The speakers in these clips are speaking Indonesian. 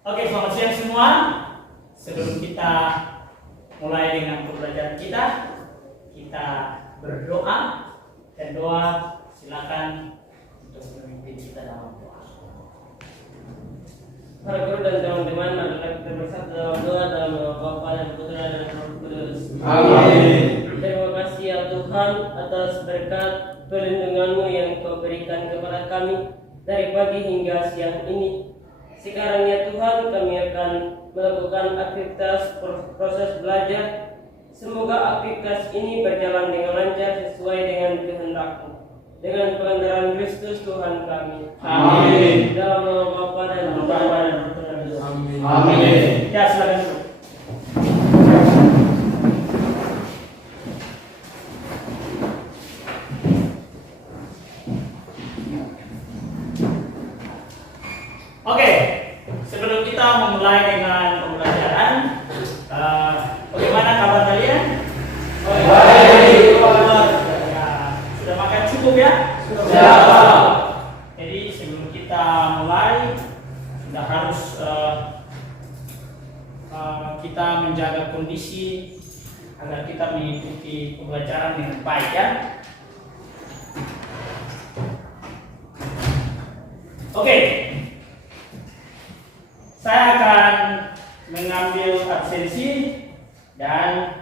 Oke, selamat siang semua. Sebelum kita mulai dengan pembelajaran kita berdoa, dan doa silakan untuk memimpin kita dalam doa. Para guru dan teman-teman, marilah kita bersatu dalam doa dalam nama Bapa dan Putra dan Roh Kudus. Amin. Terima kasih ya Tuhan atas berkat perlindungan-Mu yang Kau berikan kepada kami dari pagi hingga siang ini. Sekarang ya Tuhan, kami akan melakukan aktivitas proses belajar. Semoga aktivitas ini berjalan dengan lancar sesuai dengan kehendak-Mu. Dengan pengandaran Kristus Tuhan kami. Amin. Dalam nama Bapa dan Putra dan Roh Kudus. Amin. Amin. Ya, silakan dulu. Oke, sebelum kita memulai dengan pembelajaran, bagaimana kabar kalian? Baik. Ya, sudah makan cukup ya? Sudah. Jadi sebelum kita mulai, sudah harus kita menjaga kondisi agar kita mengikuti pembelajaran dengan baik ya. Oke. Saya akan mengambil absensi dan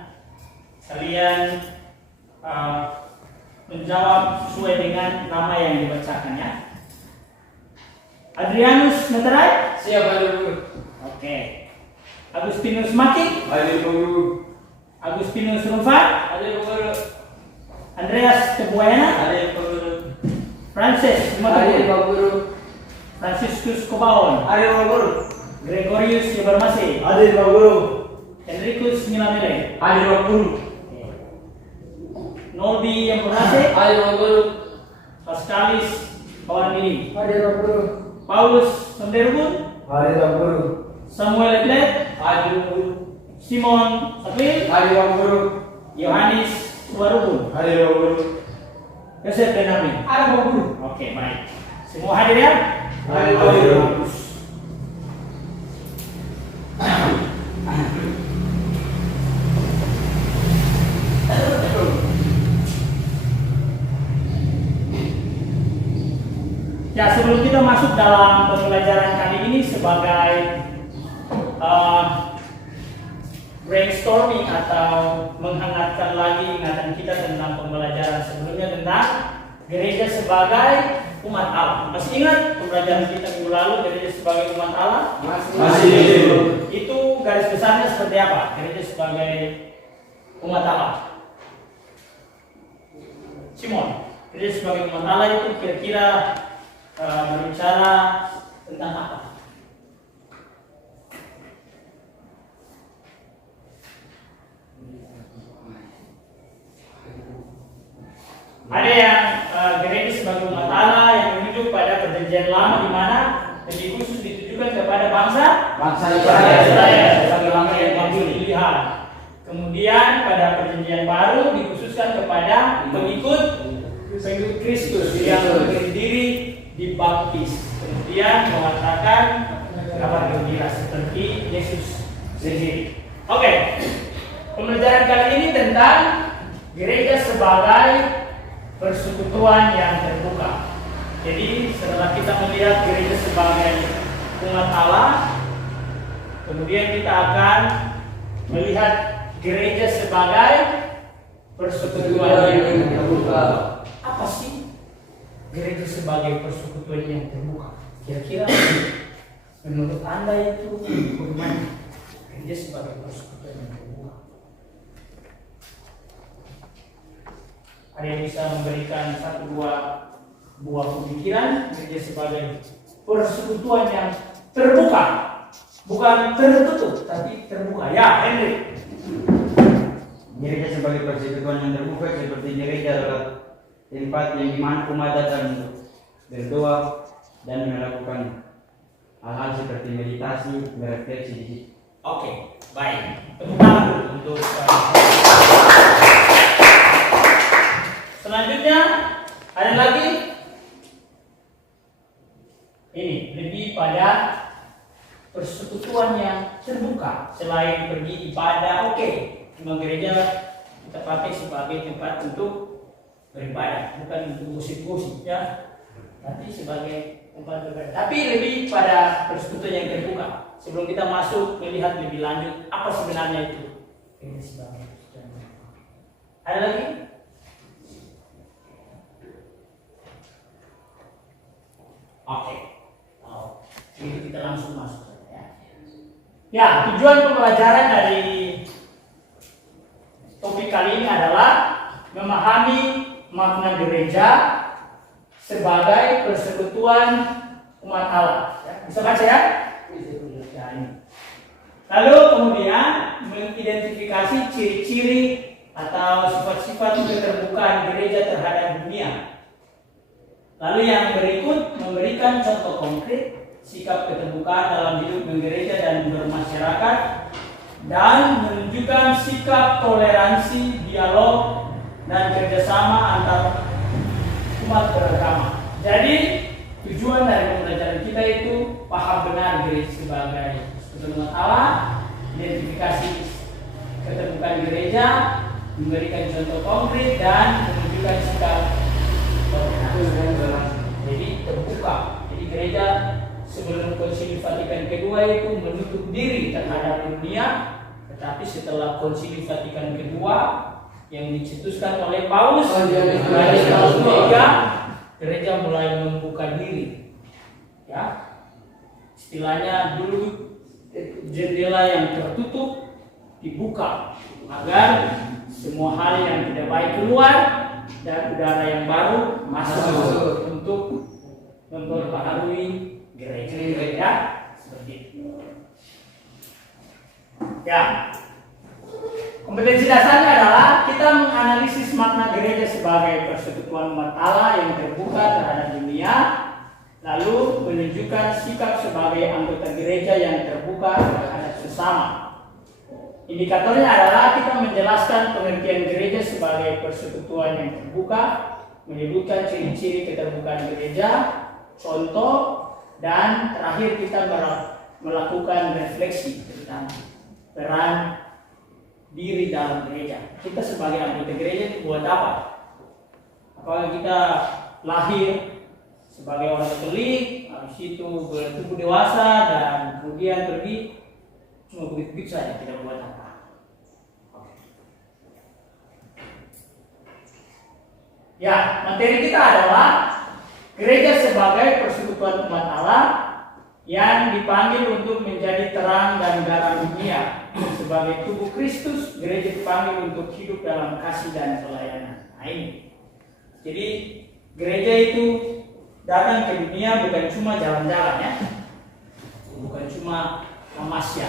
kalian menjawab sesuai dengan nama yang dibacakan ya. Adrianus Meterai? Siap, Pak Guru. Oke. Agustinus Maki? Hadir, Pak Guru. Agustinus Rufa? Hadir Guru. Andreas Tebuayana? Hadir Guru. Francis Hadir, Matupul? Pak Guru. Franciscus Kobaon? Hadir, Pak Guru. Gregorius Yebarmasi? Hadir, Pak Guru. Enricus Milamele? Hadir, Pak Guru. Noldi Yampurnase? Hadir Guru. Pascalis Kawanmili? Hadir, Pak Guru. Paulus Sonderbun? Hadir, Pak Guru. Samuel Leclerc? Hadir, Pak Guru. Simon Sakwil? Hadir, Pak Guru. Yohanes Suwarubun? Hadir, Pak Guru. Yosef Benami? Hadir, Pak Guru. Oke, baik. Semua hadir ya? Hadir, Pak Guru. Bagus. Ya, sebelum kita masuk dalam pembelajaran kali ini sebagai brainstorming atau menghangatkan lagi ingatan kita tentang pembelajaran sebelumnya tentang gereja sebagai umat Allah. Masih ingat pembelajaran kita minggu lalu gereja sebagai umat Allah? Masih. Itu garis besarnya seperti apa? Gereja sebagai umat Allah. Simon, gereja sebagai umat Allah itu kira-kira berbicara tentang apa? Ada yang gereja sebagai umat Allah yang menuju pada perjanjian lama di mana lebih khusus ditujukan kepada bangsa Israel sebagai bangsa yang pilihan. Kemudian pada perjanjian baru dikhususkan kepada pengikut Kristus yang berdiri dibaptis, kemudian mengatakan kabar gembira seperti Yesus sendiri. Oke, pembelajaran kali ini tentang gereja sebagai persekutuan yang terbuka. Jadi setelah kita melihat gereja sebagai umat Allah, kemudian kita akan melihat gereja sebagai persekutuan yang terbuka. Apa sih gereja sebagai persekutuan yang terbuka? Kira-kira menurut Anda itu bagaimana gereja sebagai persekutuan yang terbuka? Ada yang bisa memberikan satu dua buah pemikiran gereja sebagai persekutuan yang terbuka, bukan tertutup tapi terbuka. Ya, Henry. Gereja sebagai persekutuan yang terbuka seperti gereja adalah tempat yang dimana umat datang untuk berdoa dan melakukan hal-hal seperti meditasi, berefleksi di situ. Oke, baik. Tepuk tangan dulu untuk selanjutnya ada lagi ini lebih pada persekutuan yang terbuka. Selain pergi ibadah, oke, memang gereja kita pakai sebagai tempat untuk beribadah, bukan untuk gosip-gosip ya, tapi sebagai tempat beribadah. Tapi lebih pada persekutuan yang terbuka. Sebelum kita masuk melihat lebih lanjut apa sebenarnya itu gereja sebagai persekutuan yang terbuka. Ada lagi? Oke. Jadi kita langsung masuk ya. Ya, tujuan pembelajaran dari topik kali ini adalah memahami makna gereja sebagai persekutuan umat Allah. Ya, bisa baca ya? Ya, ini. Lalu kemudian mengidentifikasi ciri-ciri atau sifat-sifat keterbukaan gereja terhadap dunia. Lalu yang berikut memberikan contoh konkret sikap keterbukaan dalam hidup bergereja dan bermasyarakat, dan menunjukkan sikap toleransi, dialog, dan kerjasama antar umat beragama. Jadi tujuan dari pembelajaran kita itu paham benar gereja sebagai persekutuan Allah, identifikasi keterbukaan gereja, memberikan contoh konkret, dan menunjukkan sikap toleransi. Jadi terbuka. Jadi gereja sebelum Konsili Vatikan kedua itu menutup diri terhadap dunia, tetapi setelah Konsili Vatikan kedua yang dicetuskan oleh Paus Yohanes Paus III, gereja mulai membuka diri. Ya, istilahnya dulu jendela yang tertutup dibuka agar semua hal yang tidak baik keluar dan udara yang baru masuk untuk memperbaharui gereja ya, seperti itu. Ya, kompetensi dasarnya adalah kita menganalisis makna gereja sebagai persekutuan umat Allah yang terbuka terhadap dunia, lalu menunjukkan sikap sebagai anggota gereja yang terbuka terhadap sesama. Indikatornya adalah kita menjelaskan pengertian gereja sebagai persekutuan yang terbuka, menyebutkan ciri-ciri keterbukaan gereja, contoh, dan terakhir kita melakukan refleksi tentang peran diri dalam gereja. Kita sebagai anggota gereja itu buat apa? Apakah kita lahir sebagai orang Katolik, habis itu bertumbuh dewasa dan kemudian pergi cuma begitu saja, tidak buat apa? Ya, materi kita adalah gereja sebagai persekutuan umat Allah yang dipanggil untuk menjadi terang dan garam dunia. Sebagai tubuh Kristus, gereja dipanggil untuk hidup dalam kasih dan pelayanan. Nah ini. Jadi gereja itu datang ke dunia bukan cuma jalan-jalan ya, bukan cuma tamasya.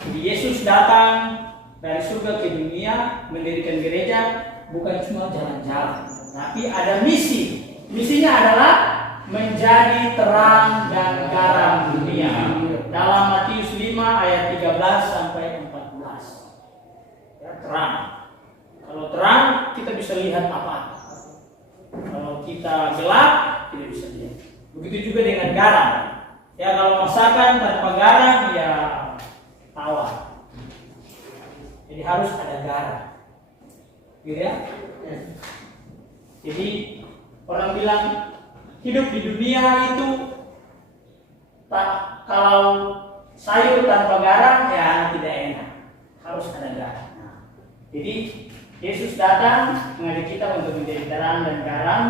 Jadi Yesus datang dari surga ke dunia mendirikan gereja bukan cuma jalan-jalan, tapi ada misi. Misinya adalah menjadi terang dan garam dunia. Dalam Matius 5 ayat 13 sampai 14. Ya, terang. Kalau terang kita bisa lihat apa. Kalau kita gelap tidak bisa lihat. Begitu juga dengan garam. Ya, kalau masakan tanpa garam ya tawar. Jadi harus ada garam. Gitu ya? Jadi orang bilang hidup di dunia itu kalau sayur tanpa garam ya tidak enak, harus ada garam. Nah, jadi Yesus datang mengajak kita untuk menjadi terang dan garam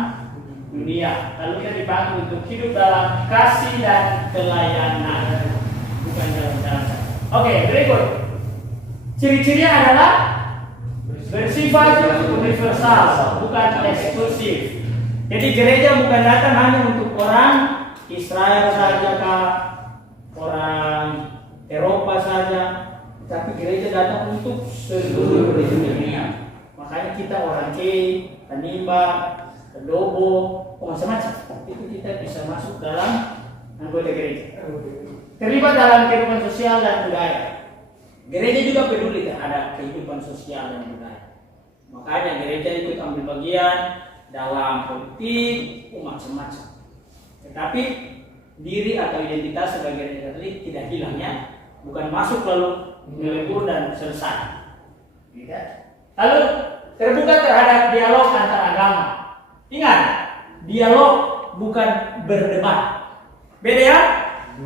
dunia. Lalu kita dipanggil untuk hidup dalam kasih dan pelayanan, bukan dalam. Oke, berikut. Ciri-cirinya adalah bersifat universal, bukan eksklusif. Jadi gereja bukan datang hanya untuk orang Israel saja, orang Eropa saja, tapi gereja datang untuk seluruh dunia. Makanya kita orang Tanimba, Dobo, macam-macam. Itu kita bisa masuk dalam anggota gereja. Terlibat dalam kehidupan sosial dan budaya. Gereja juga peduli terhadap kehidupan sosial dan budaya. Makanya gereja ikut ambil bagian dalam politik, macam-macam. Tetapi diri atau identitas sebagai gereja Katolik tidak hilang ya, bukan masuk lalu melebur dan selesai. Gitu. Lalu terbuka terhadap dialog antar agama. Ingat, dialog bukan berdebat. Beda ya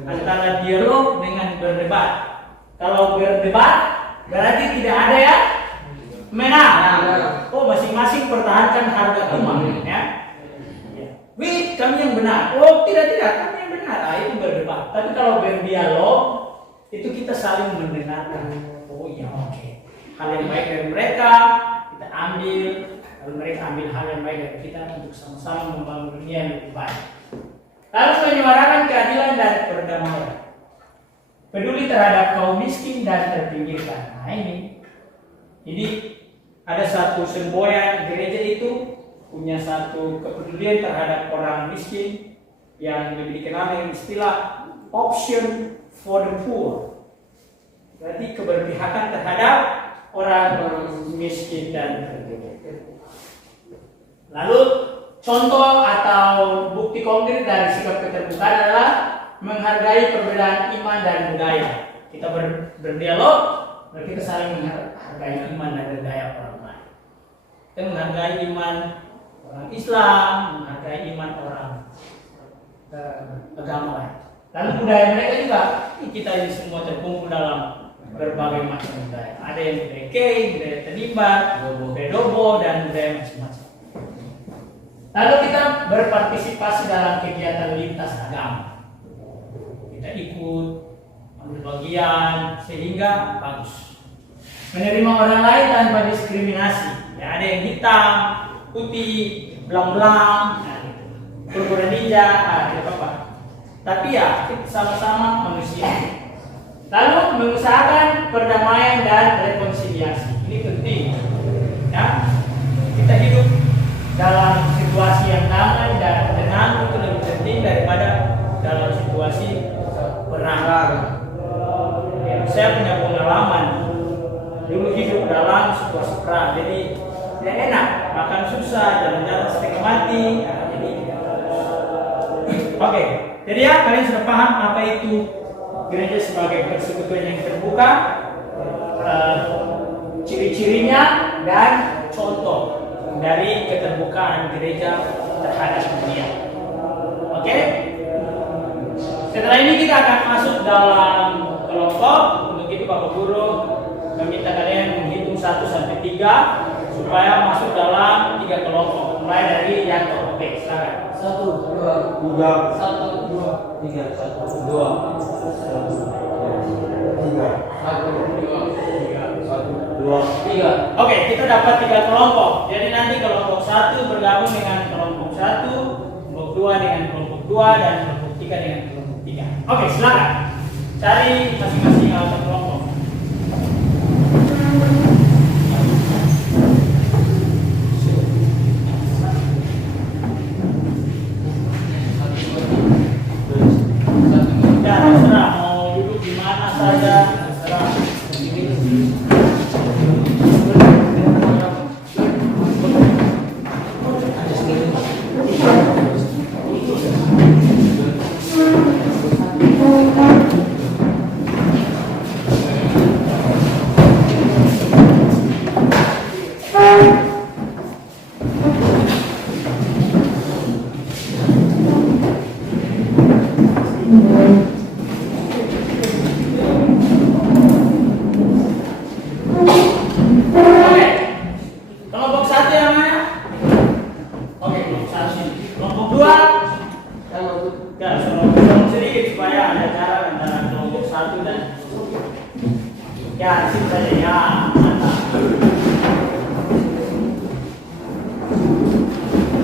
antara dialog dengan berdebat. Kalau berdebat berarti tidak ada ya menang. Oh, masing-masing pertahankan harga uang ya. Wih, kami yang benar. Oh, tidak, kami yang benar. Itu berdebat. Tapi kalau berdialog itu kita saling mendengarkan. Oh iya, oke. Hal yang baik dari mereka kita ambil, lalu mereka ambil hal yang baik dari kita untuk sama-sama membangun dunia yang lebih baik. Lalu menyuarakan keadilan dan perdamaian. Peduli terhadap kaum miskin dan terpinggirkan. Nah ini. Jadi ada satu semboyan gereja itu punya satu kepedulian terhadap orang miskin yang lebih dikenal dengan istilah option for the poor. Berarti keberpihakan terhadap orang miskin dan terpinggirkan. Lalu contoh atau bukti konkret dari sikap keterbukaan adalah menghargai perbedaan iman dan budaya. Kita berdialog, kita saling menghargai iman dan budaya orang lain. Kita menghargai iman orang Islam, menghargai iman orang agama lain. Lalu budaya mereka juga, kita ini semua terkumpul dalam berbagai macam budaya. Ada yang budaya Kei, budaya Tanimbar, budaya Dobo, dan budaya macam-macam. Lalu kita berpartisipasi dalam kegiatan lintas agama. Kita ikut, ambil bagian, sehingga bagus. Menerima orang lain tanpa diskriminasi. Ya, ada yang hitam, putih, belang-belang, berwarna ninja, tidak apa-apa. Tapi ya, kita sama-sama manusia. Lalu mengusahakan perdamaian dan rekonsiliasi. Ini penting. Ya, kita hidup dalam situasi yang damai dan tenang itu lebih penting daripada dalam situasi perang. Ya, saya punya pengalaman dulu hidup dalam situasi perang, jadi tidak enak, makan susah, jalan-jalan setengah mati. Jadi, oke. Jadi ya kalian sudah paham apa itu gereja sebagai persekutuan yang terbuka, ciri-cirinya dan contoh dari keterbukaan gereja terhadap dunia. Oke? Setelah ini kita akan masuk dalam kelompok. Untuk itu Bapak Guru meminta kalian menghitung 1 sampai 3 supaya masuk dalam 3 kelompok. Mulai dari Yanto. Oke, silakan. 1, 2, 3, 1, 2, 3, 1, 2, 3. Oke, kita dapat 3 kelompok. Jadi nanti kelompok 1 bergabung dengan kelompok 1, kelompok 2 dengan kelompok 2, dan kelompok 3 dengan kelompok 3. Oke, silakan. Cari masing-masing kelompok. Ya, terserah mau duduk di mana saja, terserah.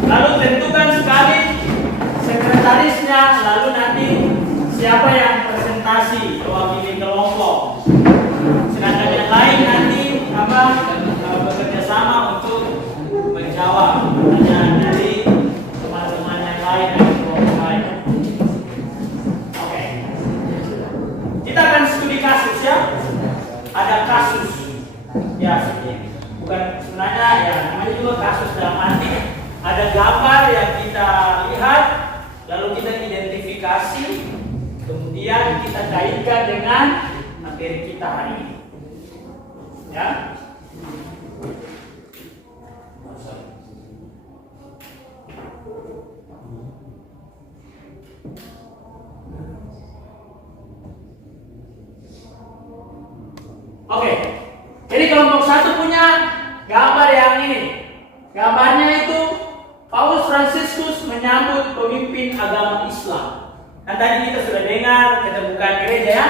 Lalu tentukan sekali sekretarisnya, lalu nanti siapa yang presentasi mewakili kelompok. Sedangkan yang lain nanti bekerja sama untuk menjawab pertanyaan dari teman-teman yang lain dan kelompok lain. Oke. Kita akan studi kasus ya. Ada kasus. Ya, bukan sebenarnya ya namanya juga kasus dalam arti ada gambar yang kita lihat lalu kita identifikasi aplikasi, kemudian kita kaitkan dengan materi kita hari ini. Ya. Oke. Jadi kelompok 1 punya gambar yang ini. Gambarnya itu Paus Fransiskus menyambut pemimpin agama Islam. Kan tadi kita sudah dengar keterbukaan gereja ya,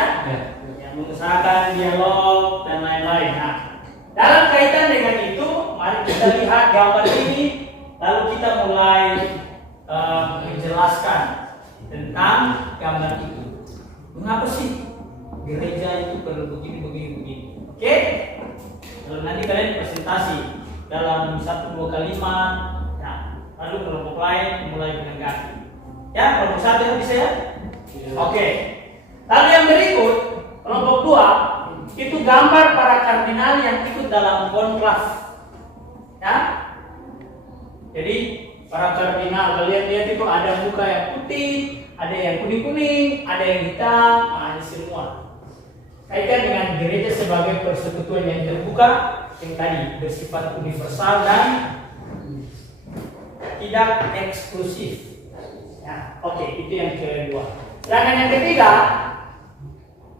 yang mengusahakan dialog dan lain-lain. Nah, dalam kaitan dengan itu, mari kita lihat gambar ini, lalu kita mulai menjelaskan tentang gambar itu. Mengapa sih gereja itu perlu begini? Oke? Lalu nanti kalian presentasi dalam 1-2 kalimat. Lalu kelompok lain mulai menanggapi. Ya, kelompok 1 bisa ya? Oke. Lalu yang berikut, kelompok 2 itu gambar para kardinal yang ikut dalam konklav. Ya. Jadi para kardinal, kalian lihat itu ada muka yang putih, ada yang kuning-kuning, ada yang hitam, ada semua. Kaitkan dengan gereja sebagai persekutuan yang terbuka, yang tadi bersifat universal dan tidak eksklusif. Ya, oke, itu yang kedua. Sedangkan yang ketiga,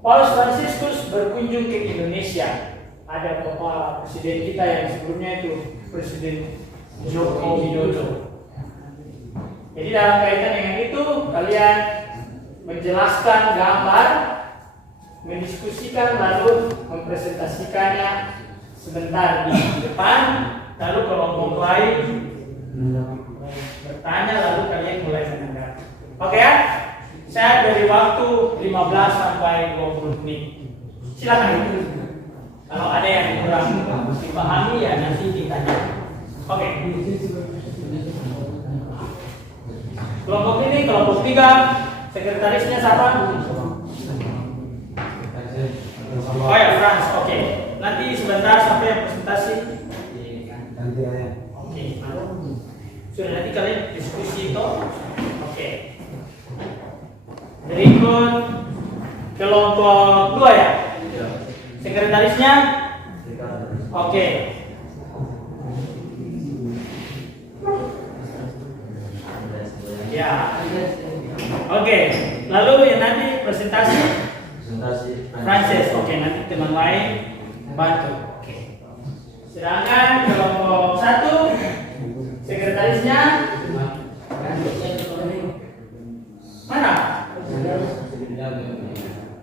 Paus Fransiskus berkunjung ke Indonesia. Ada Bapak Presiden kita yang sebelumnya itu Presiden Joko Widodo. Jadi dalam kaitan dengan itu, kalian menjelaskan gambar, mendiskusikan lalu mempresentasikannya sebentar di depan, lalu kelompok lain bertanya lalu kalian mulai menanggapi. Oke ya? Saya beri waktu 15 sampai 20 menit. Silakan. Kalau ada yang kurang dipahami ya nanti ditanya. Oke. Kelompok ini kelompok 3, sekretarisnya siapa? Oh ya, Frans. Oke. Nanti sebentar sampai presentasi. Oke. Sudah, nanti kalian diskusi itu. Oke. Berikut kelompok 2 ya. Sekretarisnya? Oke. Ya. Oke. Lalu yang nanti presentasi Francis. Oke, nanti teman lain bantu. Oke. Sedangkan kelompok 1 sekretarisnya mana?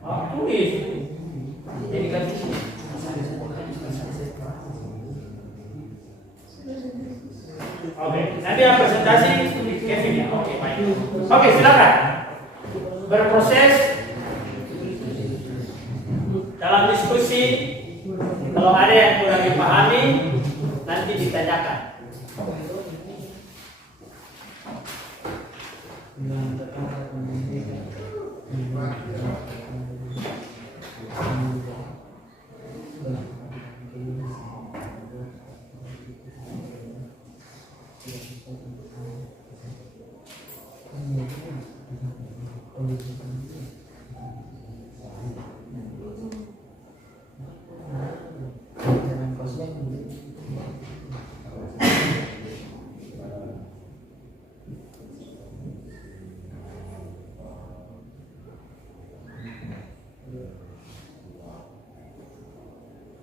Oh, tulis. Jadi kan oke, nanti yang presentasi Kevin ya. Oke, baik. Oke, silakan. Berproses dalam diskusi. Kalau ada yang kurang dipahami, nanti ditanyakan.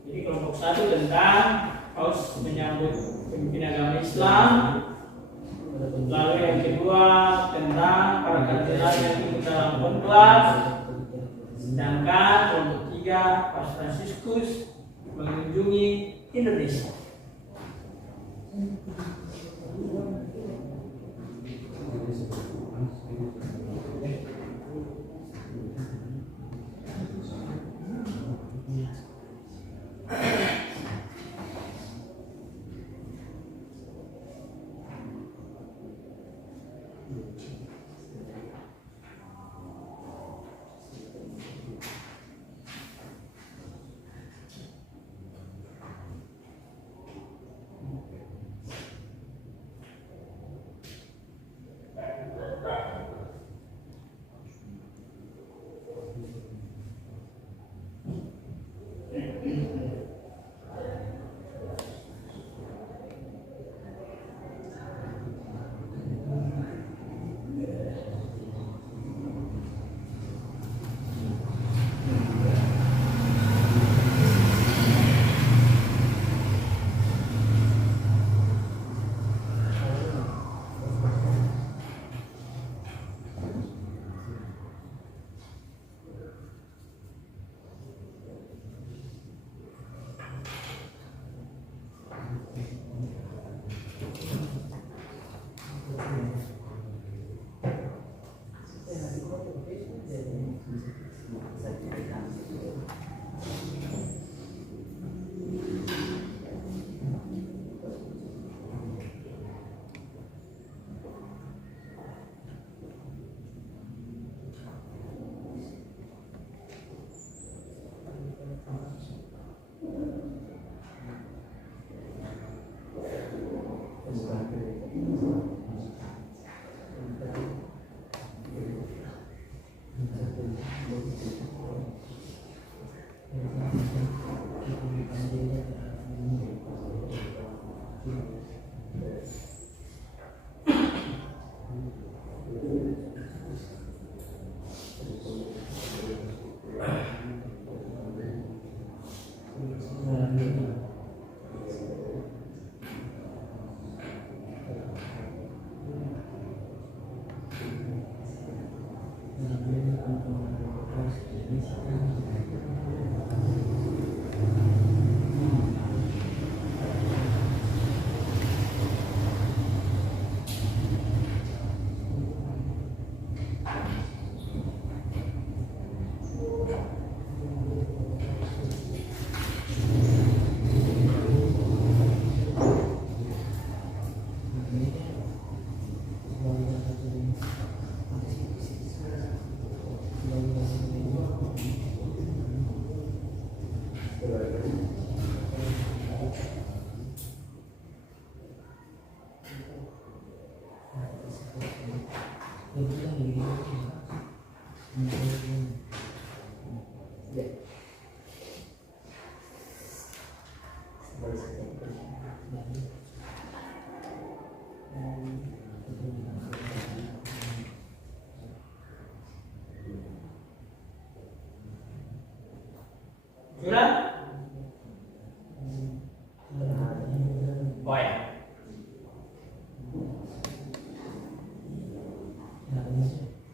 Jadi kelompok 1 tentang Paus menyambut pemimpin agama Islam. Lalu yang kedua tentang para kardinal yang ikut dalam konklav. Sedangkan kelompok 3 Paus Fransiskus mengunjungi Indonesia. Sudah? Oh ya.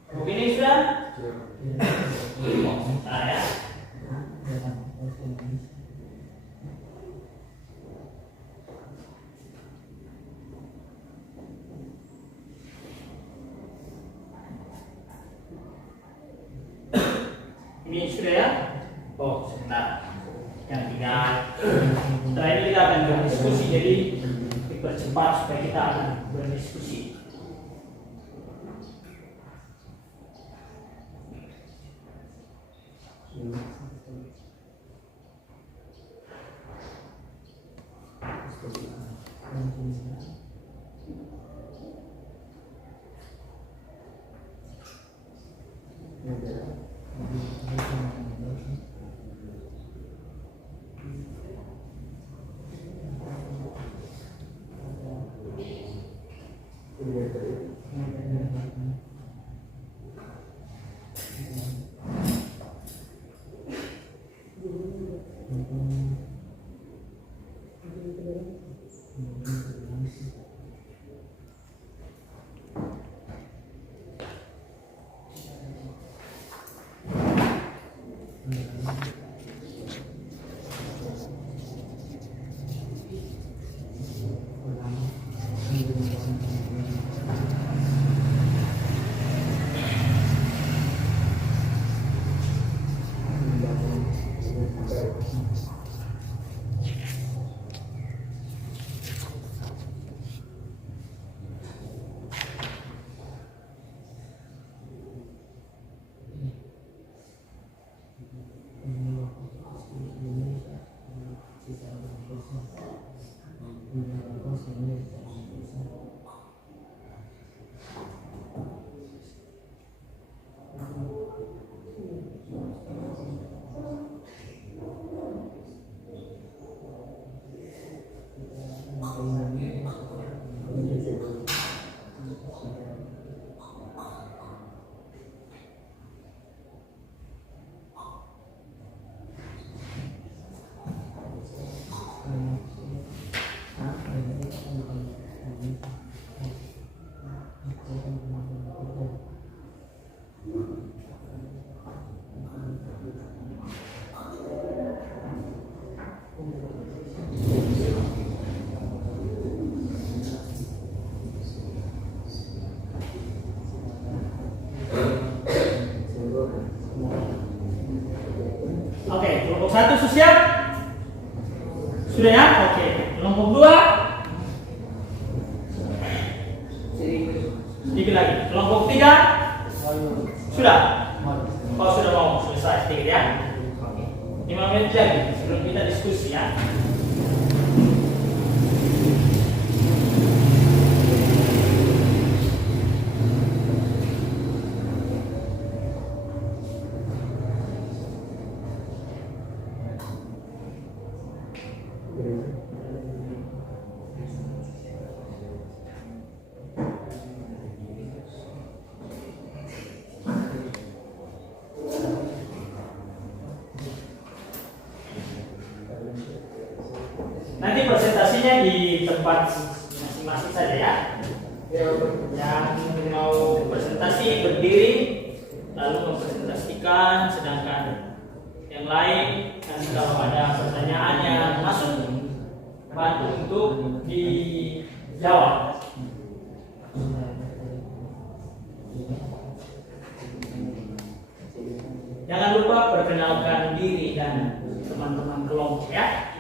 Begini sudah? Nah, ya. Ini sudah ya? Oh, sebentar. Yang tinggal. Setelah ini kita akan berdiskusi, jadi dipercepat supaya kita akan berdiskusi. Oke, kelompok 1 sudah siap? Sudah ya? Oke. Kelompok 2 sedikit lagi. Kelompok 3 sudah? Oh, sudah mau selesai sedikit ya? 5 menit lagi sebelum kita diskusi ya. Nanti presentasinya di tempat masing-masing saja ya. Yang mau presentasi berdiri lalu mempresentasikan, sedangkan yang lain nanti kalau ada pertanyaan yang masuk bantu untuk dijawab. Jangan lupa perkenalkan diri dan teman-teman kelompok ya.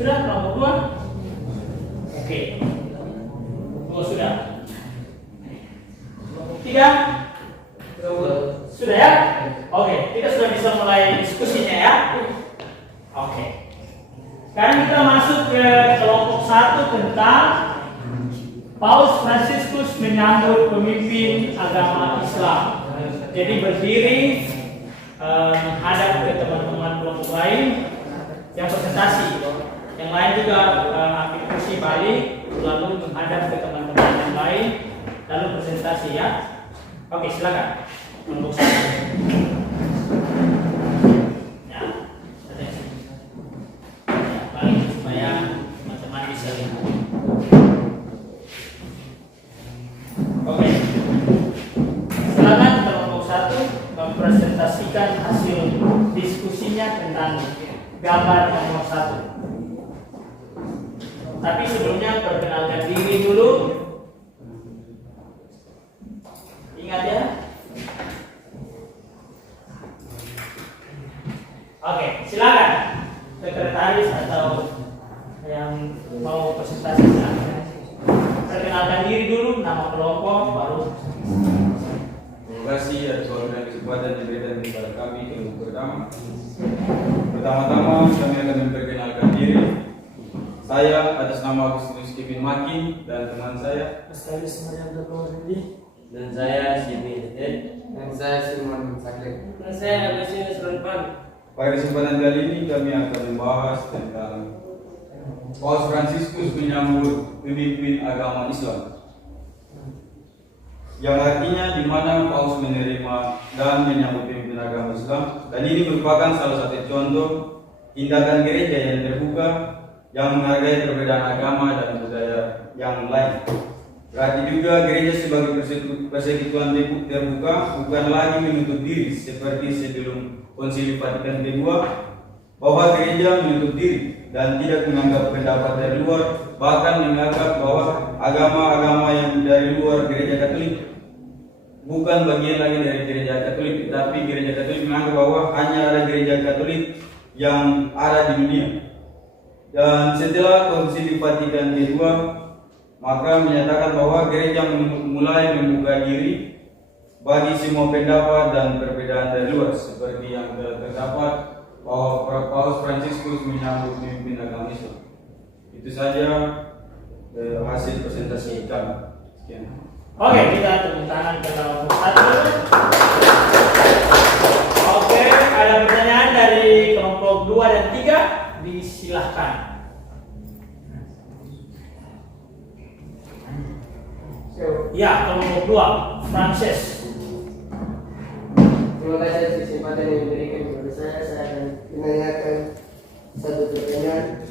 Sudah kelompok 2? Oke. Oh, sudah. Kelompok 3? Sudah ya? Oke, kita sudah bisa mulai diskusinya ya. Oke. Sekarang kita masuk ke kelompok 1 tentang Paus Fransiskus menyambut pemimpin agama Islam. Jadi berdiri menghadap ke teman-teman kelompok lain yang presentasi. Yang lain juga ambil kursi balik, lalu menghadap ke teman-teman yang lain, lalu presentasi ya. Oke, silakan. Kelompok 1. Ya, atensi. Ya, balik supaya teman-teman bisa lihat. Oke. Silakan kelompok 1 mempresentasikan hasil diskusinya tentang gambar nomor 1. Tapi sebelumnya perkenalkan diri dulu. Ingat ya. Oke, silakan sekretaris atau yang mau presentasi silakan. Perkenalkan diri dulu, nama kelompok, baru. Terima kasih atas waktu dan kesempatan yang diberikan kepada kami kelompok pertama. Pertama-tama kami akan memperkenalkan diri. Saya atas nama Agustinus Kevin Maki dan teman saya Astaris Mariam Dapawandi. Dan saya Simi Ted. Dan saya Simon Saklek. Dan saya Agustinus Renpan. Pada kesempatan kali ini kami akan membahas tentang Paus Fransiskus menyambut pemimpin agama Islam, yang artinya di mana Paus menerima dan menyambut pemimpin agama Islam, dan ini merupakan salah satu contoh tindakan gereja yang terbuka, yang menghargai perbedaan agama dan budaya yang lain. Berarti juga gereja sebagai persekutuan terbuka bukan lagi menutup diri seperti sebelum Konsili Vatikan II, bahwa gereja menutup diri dan tidak menganggap pendapat dari luar, bahkan menganggap bahwa agama-agama yang dari luar gereja Katolik bukan bagian lagi dari gereja Katolik, tapi gereja Katolik menganggap bahwa hanya ada gereja Katolik yang ada di dunia. Dan setelah Konsili Vatikan II, maka menyatakan bahwa gereja mulai membuka diri bagi semua pendapat dan perbedaan dari luar, seperti yang terdapat bahwa Paus Fransiskus menyambut pemimpin agama Islam. Itu saja hasil presentasi kami. Sekian. Oke, kita tepuk tangan ke kelompok 1. Oke, ada pertanyaan dari kelompok 2 dan 3, disilahkan. Ya, kelompok 2, Frances. Terima kasih atas kesempatan yang diberikan kepada saya. Saya akan menanyakan satu pertanyaan.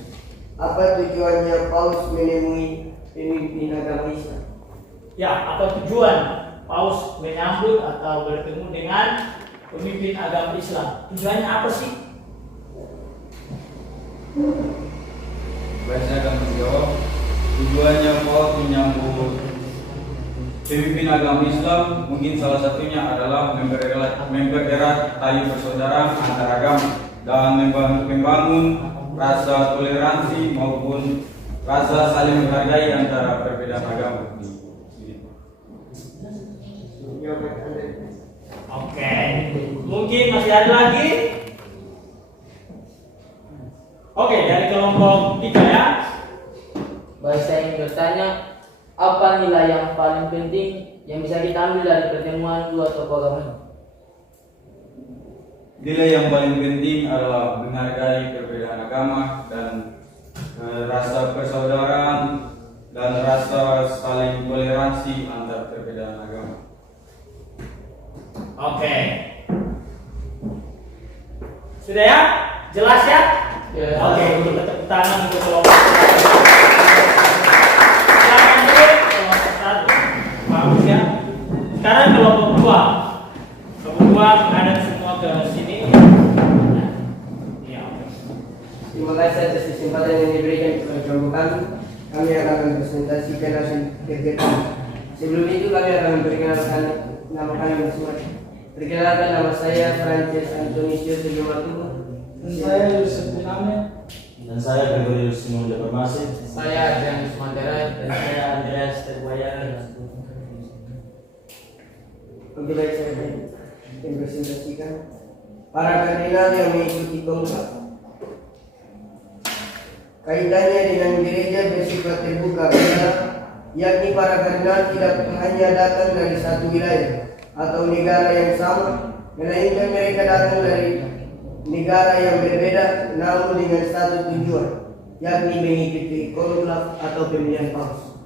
Apa tujuannya Paus menemui pemimpin agama Islam? Ya, apa tujuan Paus menyambut atau bertemu dengan pemimpin agama Islam? Tujuannya apa sih? Baik, saya akan menjawab. Tujuannya Paus menyambut pemimpin agama Islam mungkin salah satunya adalah mempererat tali persaudaraan antar agama dan membangun rasa toleransi maupun rasa saling menghargai antara perbedaan agama. Oke, mungkin masih ada lagi? Oke, dari kelompok 3 ya. Baik, saya ingin bertanya, apa nilai yang paling penting yang bisa kita ambil dari pertemuan dua tokoh agama ini? Nilai yang paling penting adalah menghargai perbedaan agama dan rasa persaudaraan dan rasa saling toleransi antar perbedaan agama. Oke. Sudah ya? Jelas ya? Ya. Oke, kita tepuk tangan untuk kelompok. Silakan dulu kelompok 1. Bagus ya. Sekarang kelompok 2. Kelompok 2 menghadap semua ke sini. Ya, oke. Terima kasih atas kesempatan yang diberikan kepada kelompok kami. Kami akan mempresentasikan hasil kerja kami. Sebelum itu kami akan memperkenalkan nama kami masing-masing. Perkenalkan, nama saya Frances Antonisius Sejumatu. Saya Yusuf bin Ahmed. Dan saya Gregorius Simon Deparmasi. Saya Adrian Sumatera. Dan saya Andreas Terbayang. Oke, baik, saya akan presentasikan para kardinal yang mengikuti konklaf. Kaitannya dengan gereja bersifat terbuka adalah yakni para kardinal tidak hanya datang dari satu wilayah atau negara yang sama, melainkan mereka datang dari negara yang berbeda namun dengan satu tujuan, yakni mengikuti konklaf atau pemilihan paus.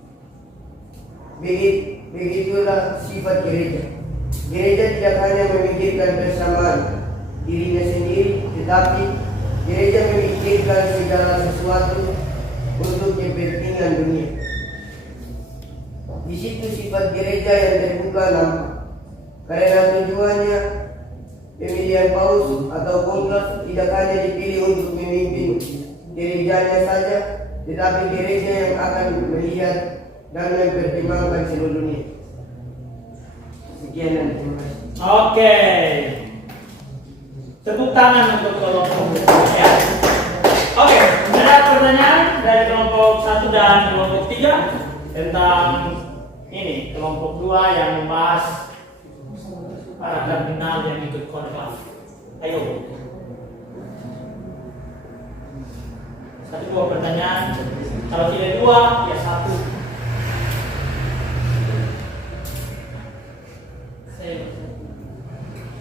Begitulah sifat gereja. Gereja tidak hanya memikirkan bersamaan dirinya sendiri, tetapi gereja memikirkan segala sesuatu untuk kepentingan dunia. Di situ sifat gereja yang terbuka nampak, karena tujuannya pemilihan paus atau konklaf tidak hanya dipilih untuk memimpin gerejanya saja, tetapi gereja yang akan melihat dan mempertimbangkan seluruh dunia. Sekian dan terima kasih. Oke. Tepuk tangan untuk kelompok ya. Oke, ada pertanyaan dari kelompok 1 dan kelompok 3 tentang ini kelompok 2 yang membahas para kardinal yang ikut konklaf. Ayo. 1-2 pertanyaan. Kalau tidak 2, ya 1.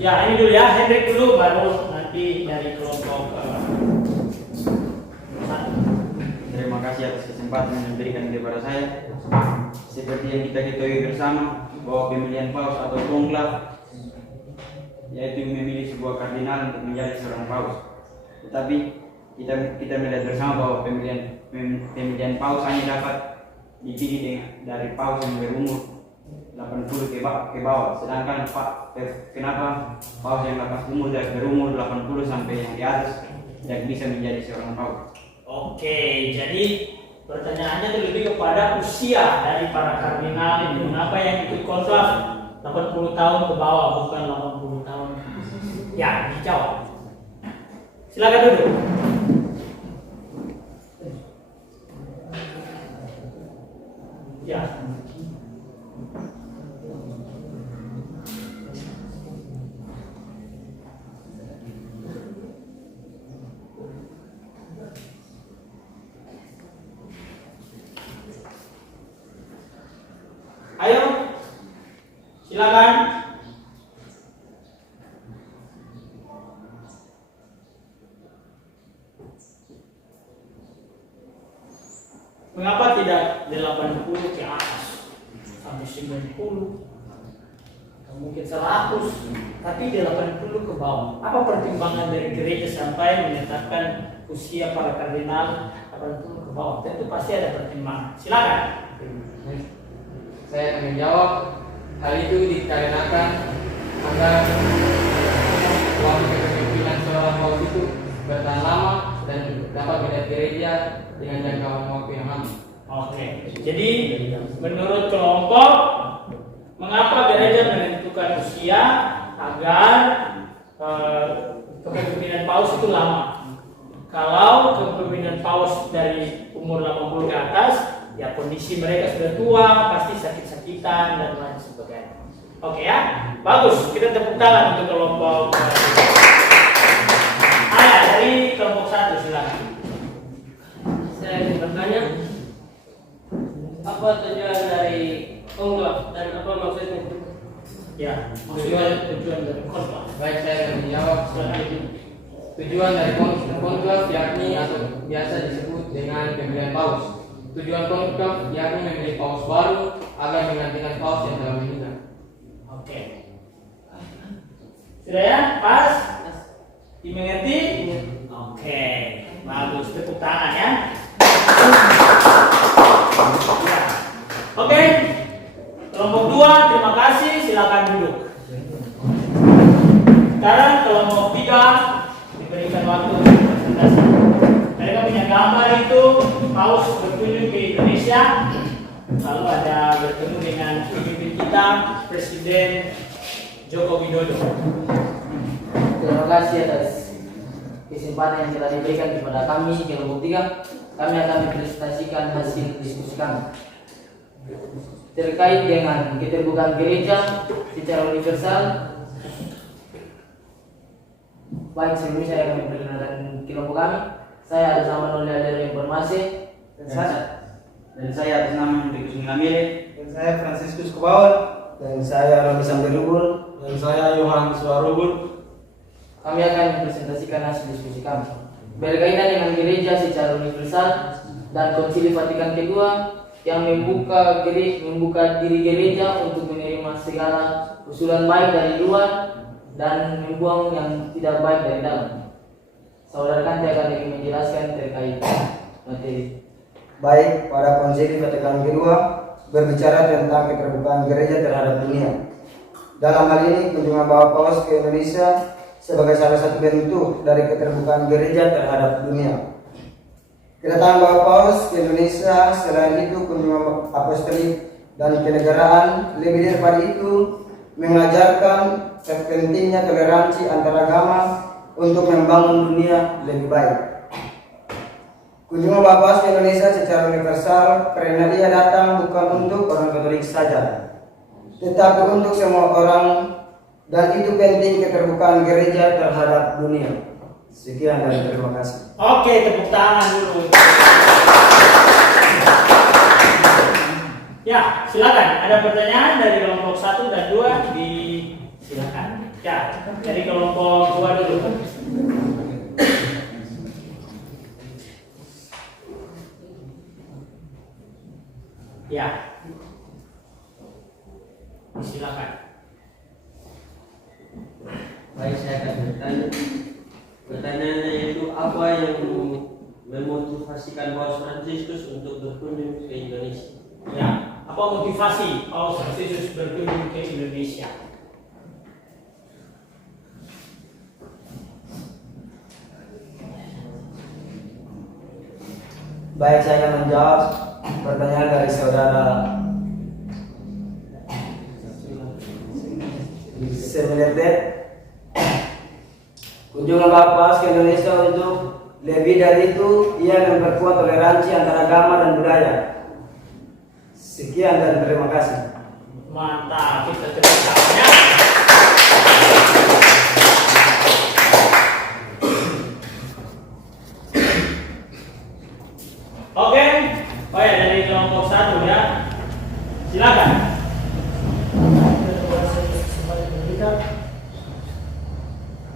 Ya, ini dulu ya, Hendrik dulu, baru nanti dari kelompok 1. Terima kasih atas kesempatan yang diberikan kepada saya. Seperti yang kita ketahui bersama bahwa pemilihan paus atau konklaf yaitu memilih sebuah kardinal untuk menjadi seorang paus. Tetapi kita melihat bersama bahwa pemilihan paus hanya dapat dipilih dari paus yang berumur 80 ke bawah. Sedangkan kenapa paus yang berumur 80 sampai yang di atas tidak bisa menjadi seorang paus? Oke, jadi pertanyaannya itu lebih kepada usia dari para kardinal ini. Mengapa yang ikut konklaf 80 tahun ke bawah bukan 80 tahun? Ya, dijawab. Silakan duduk. Ya. Ayo, silakan. Mengapa tidak 80 ke atas sampai 90 atau mungkin 100, tapi 80 ke bawah? Apa pertimbangan dari gereja sampai menetapkan usia para kardinal 80 ke bawah? Tentu pasti ada pertimbangan. Silakan. Saya akan menjawab. Hal itu dikarenakan agar waktu kepemimpinan seorang paus itu bertahan lama dan dapat melihat gereja dengan jangka waktu yang lama. Oke, jadi menurut kelompok, mengapa gereja menentukan usia agar kepemimpinan paus itu lama? Kalau kepemimpinan paus dari umur 80 ke atas, ya kondisi mereka sudah tua, pasti sakit-sakitan dan lain sebagainya. Oke ya, bagus. Kita tepuk tangan untuk kelompok. Dari kelompok 1 silakan. Saya ingin bertanya, apa tujuan dari konklaf dan apa maksudnya? Ya, maksudnya tujuan dari konklaf. Baik, saya akan menjawab. Tujuan dari konklaf yakni atau biasa disebut dengan pemilihan paus. Tujuan konklaf yakni memilih paus baru agar menggantikan paus yang telah meninggal. Oke. Sudah ya? Pas? Dimengerti? Oke. Bagus, tepuk tangan ya. Oke. Kelompok 2, terima kasih. Silakan duduk. Sekarang kelompok 3 diberikan waktu untuk presentasi. Mereka punya gambar itu paus berkunjung ke Indonesia, lalu ada bertemu dengan pemimpin kita, Presiden Joko Widodo. Terima kasih atas kesempatan yang telah diberikan kepada kami kelompok 3, kami akan mempresentasikan hasil diskusi kami terkait dengan keterbukaan gereja secara universal. Baik, sebelumnya saya akan memperkenalkan kelompok kami. Saya atas nama Nolnya dari Informasi Dan saya atas nama Henrikus Milamire. Dan saya Franciscus Kubawan. dan saya Romi Samberubul. Dan saya Yohanes Warubul. Kami akan mempresentasikan hasil diskusi kami berkaitan dengan gereja secara universal dan Konsili Vatikan kedua yang membuka diri gereja untuk menerima segala usulan baik dari luar dan membuang yang tidak baik dari dalam. Saudara Kanti akan menjelaskan terkait materi. Baik, pada Konsili Vatikan kedua berbicara tentang keterbukaan gereja terhadap dunia. Dalam hal ini, kunjungan Bapak Paus ke Indonesia sebagai salah satu bentuk dari keterbukaan gereja terhadap dunia. Kedatangan Bapak Paus ke Indonesia, selain itu kunjungan apostolik dan kenegaraan, lebih daripada itu mengajarkan pentingnya toleransi antar agama untuk membangun dunia lebih baik. Kunjungan Bapak Paus ke Indonesia secara universal karena dia datang bukan untuk orang Katolik saja, tetapi untuk semua orang, dan itu penting keterbukaan gereja terhadap dunia. Sekian dan terima kasih. Oke, tepuk tangan dulu. Ya, silakan. Ada pertanyaan dari kelompok 1 dan 2 silakan. Ya, dari kelompok 2 dulu. Ya. Silakan. Baik, saya akan bertanya. Pertanyaannya itu apa yang memotivasikan Paus Fransiskus untuk berkunjung ke Indonesia? Ya, apa motivasi Paus Fransiskus berkunjung ke Indonesia? Baik, saya akan menjawab pertanyaan dari saudara Semenetet. Kunjungan Bapak Paus ke Indonesia untuk lebih dari itu, ia memperkuat toleransi antara agama dan budaya. Sekian dan terima kasih. Mantap, kita tepuk tangannya. Oke, oh ya, dari kelompok 1 ya. Silakan.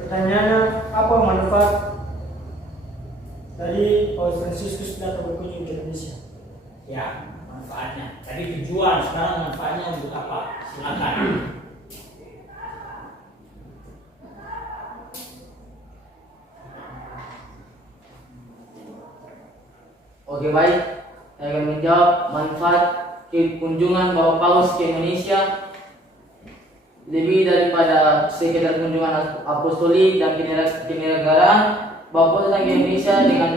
Pertanyaannya, apa manfaat dari Paus Fransiskus datang berkunjung ke Indonesia? Ya, manfaatnya. Tadi tujuan, sekarang manfaatnya untuk apa? Silakan. Oke, baik, saya akan menjawab manfaat kunjungan Bapak Paus ke Indonesia. Lebih daripada sekedar kunjungan apostolik dan kenegaraan, Bapak Paus datang ke Indonesia dengan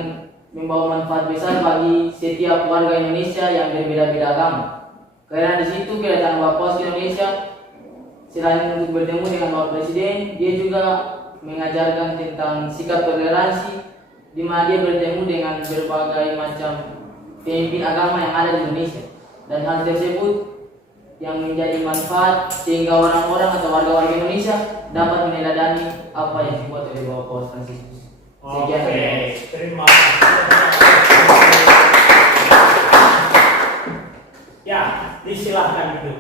membawa manfaat besar bagi setiap warga Indonesia yang berbeda-beda agama. Karena di situ kedatangan Bapak Paus ke Indonesia, selain untuk bertemu dengan Bapak Presiden, dia juga mengajarkan tentang sikap toleransi, di mana dia bertemu dengan berbagai macam pemimpin agama yang ada di Indonesia. Dan hal tersebut yang menjadi manfaat sehingga orang-orang atau warga-warga Indonesia dapat meneladani apa yang dibuat oleh Bapak Paus Fransiskus. Sekian. Oke, terima kasih. Ya, disilahkan itu.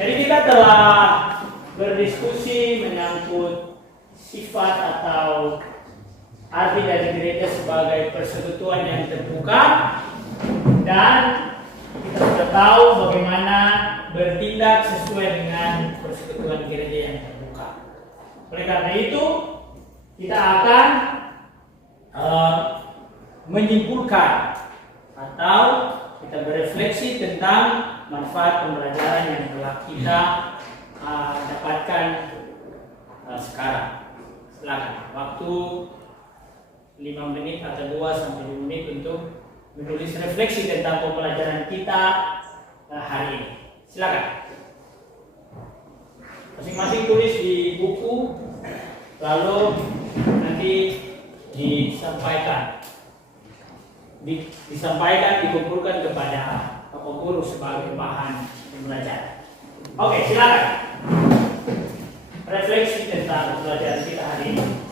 Jadi kita telah berdiskusi menyangkut sifat atau arti dari gereja sebagai persekutuan yang terbuka, dan kita sudah tahu bagaimana bertindak sesuai dengan persekutuan gereja yang terbuka. Oleh karena itu, kita akan menyimpulkan atau kita berefleksi tentang manfaat pembelajaran yang telah kita dapatkan sekarang. Silakan, waktu 5 menit atau 2-5 menit untuk menulis refleksi tentang pembelajaran kita hari ini. Silakan. Masing-masing tulis di buku lalu nanti disampaikan, dikumpulkan kepada Bapak Guru sebagai bahan pembelajaran. Oke, silakan. Refleksi tentang pelajaran kita hari ini.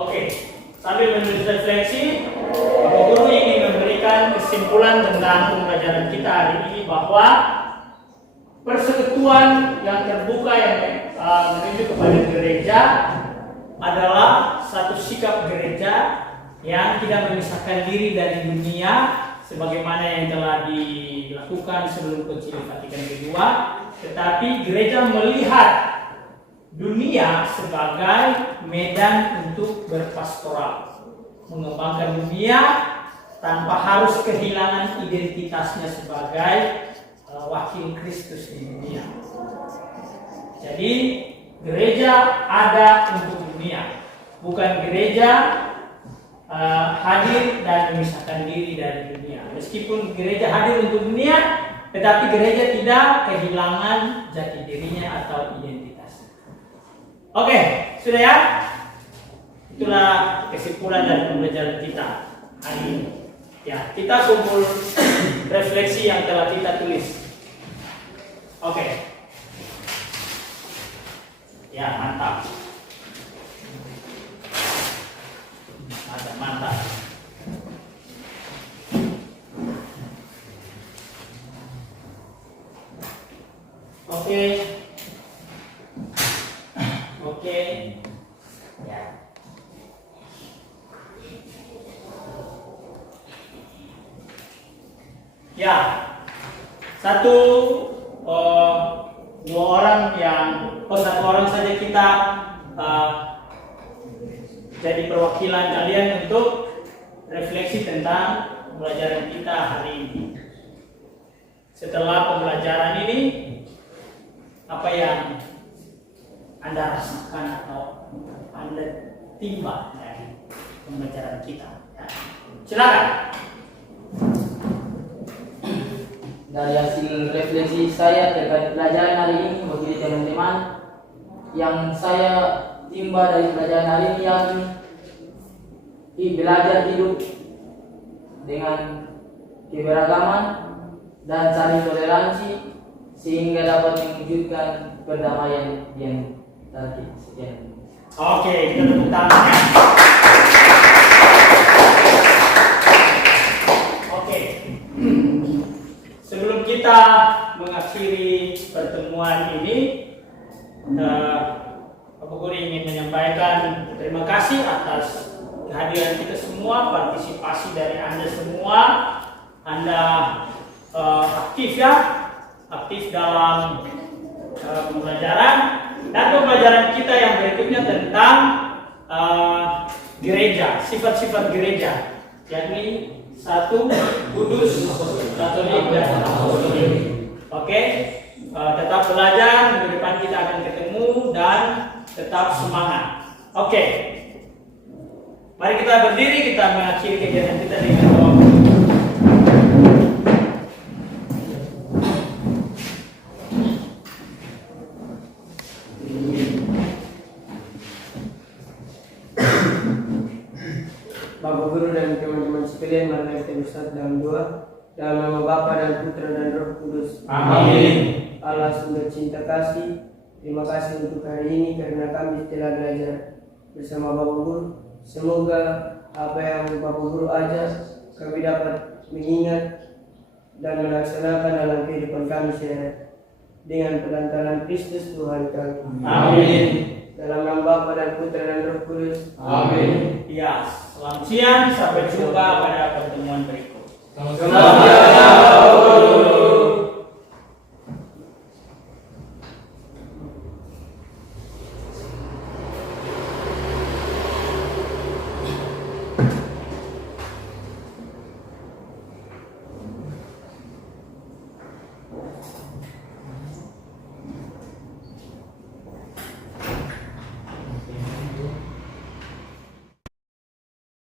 Oke, sambil menulis refleksi, Bapak Guru ingin memberikan kesimpulan tentang pembelajaran kita hari ini bahwa persekutuan yang terbuka yang menuju kepada gereja adalah satu sikap gereja yang tidak memisahkan diri dari dunia sebagaimana yang telah dilakukan sebelum Konsili Vatikan kedua, tetapi gereja melihat dunia sebagai medan untuk berpastoral, mengembangkan dunia tanpa harus kehilangan identitasnya sebagai wakil Kristus di dunia. Jadi gereja ada untuk dunia, bukan gereja hadir dan memisahkan diri dari dunia. Meskipun gereja hadir untuk dunia, tetapi gereja tidak kehilangan jati dirinya atau identitas. Oke, sudah ya? Itulah kesimpulan dari pembelajaran kita hari ini. Ya, kita kumpul refleksi yang telah kita tulis. Oke. Ya, mantap. Mantap. Oke. Ya. Ya. Satu satu orang saja kita jadi perwakilan kalian untuk refleksi tentang pembelajaran kita hari ini. Setelah pembelajaran ini, apa yang Anda rasakan atau Anda timba dari pembelajaran kita? Ya. Silakan. Dari hasil refleksi saya terkait pelajaran hari ini, bagi teman-teman, yang saya timba dari pelajaran hari ini yang belajar hidup dengan keberagaman dan saling toleransi sehingga dapat mewujudkan perdamaian yang tadi. Sekian. Oke, kita tepuk tangan ya. Oke. Sebelum kita mengakhiri pertemuan ini, Bapak Guru ingin menyampaikan terima kasih atas kehadiran kita semua, partisipasi dari Anda semua. Anda aktif ya, aktif dalam pembelajaran. Dan pembelajaran kita yang berikutnya tentang gereja, sifat-sifat gereja, yakni satu, kudus, katolik, dan apostolik. Oke, tetap belajar, minggu depan kita akan ketemu dan tetap semangat. Oke, mari kita berdiri, kita mengakhiri kegiatan kita dengan doa. Bapak Guru dan teman-teman sekalian, mari kita bersatu dalam doa. Dalam nama Bapa dan Putra dan Roh Kudus. Amin. Allah sumber cinta kasih, terima kasih untuk hari ini karena kami telah belajar bersama Bapak Guru. Semoga apa yang Bapak Guru ajar kami dapat mengingat dan melaksanakan dalam kehidupan kami sehari dengan penantaran Kristus Tuhan kami. Amin. Dalam nama Bapa dan Putra dan Roh Kudus. Amin. Ya, selamat siang. Sampai jumpa pada pertemuan berikut. Selamat siang.